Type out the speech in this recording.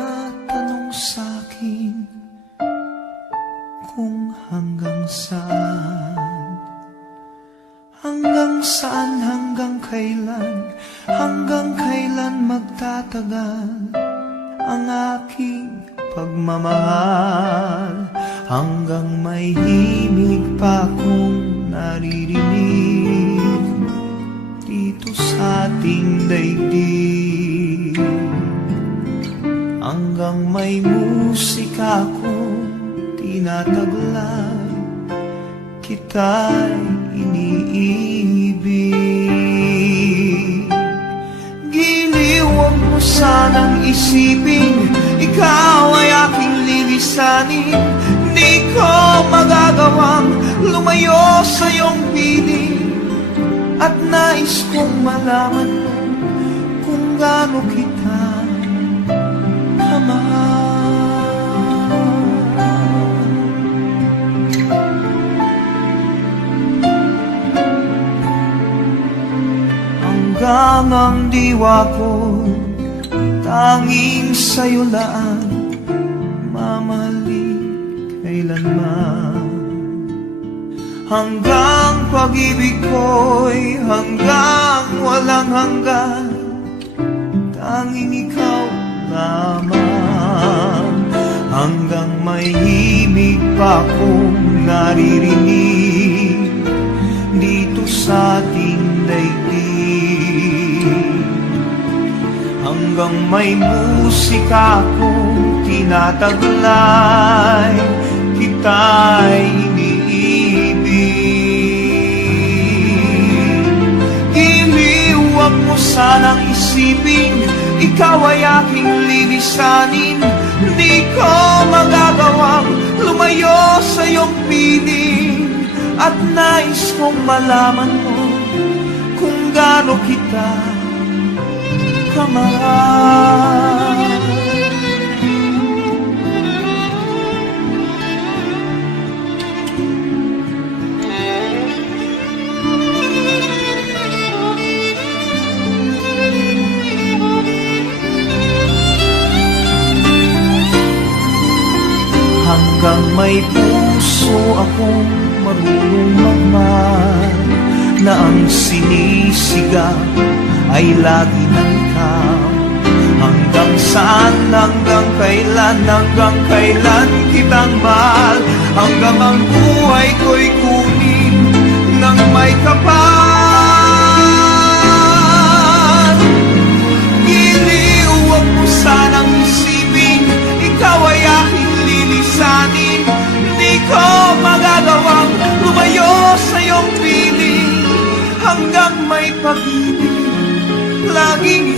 nagtatanong sa'kin kung hanggang saan, hanggang kailan magtatagal ang aking pagmamahal, hanggang may himig pa akong naririnig dito sa ating daigdig, hanggang may musika akong tinataglay, kita'y iniibig. Giliw, huwag mo sanang isipin ikaw ay aking lilisanin. Di ko magagawang lumayo sa iyong piling, at nais kong malaman mo kung gaano kita kamahal. Hanggang ang diwa ko tanging sa'yo lang mamahalin kailanman, hanggang pag-ibig ko'y hanggang walang hanggan, tanging ikaw lamang, hanggang may himig pa akong naririnig dito sa ating daigdig, hanggang may musika akong tinataglay, kita'y iniibig. Giliw, huwag mo sanang isipin ikaw ay aking lilisanin. Di ko magagawang lumayo sa iyong piling, at nais kong malaman mo kung gaano kita kamahal. Hanggang may puso akong marunong magmahal, na ang sinisigaw ay lagi ng ikaw. Hanggang saan, hanggang kailan kitang mahal, hanggang ang buhay ko'y kunin ng may kapal. Giliw, huwag mo sanang isipin ikaw ay aking lilisanin. Di ko magagawang lumayo sa iyong piling, hanggang may pag-ibig laging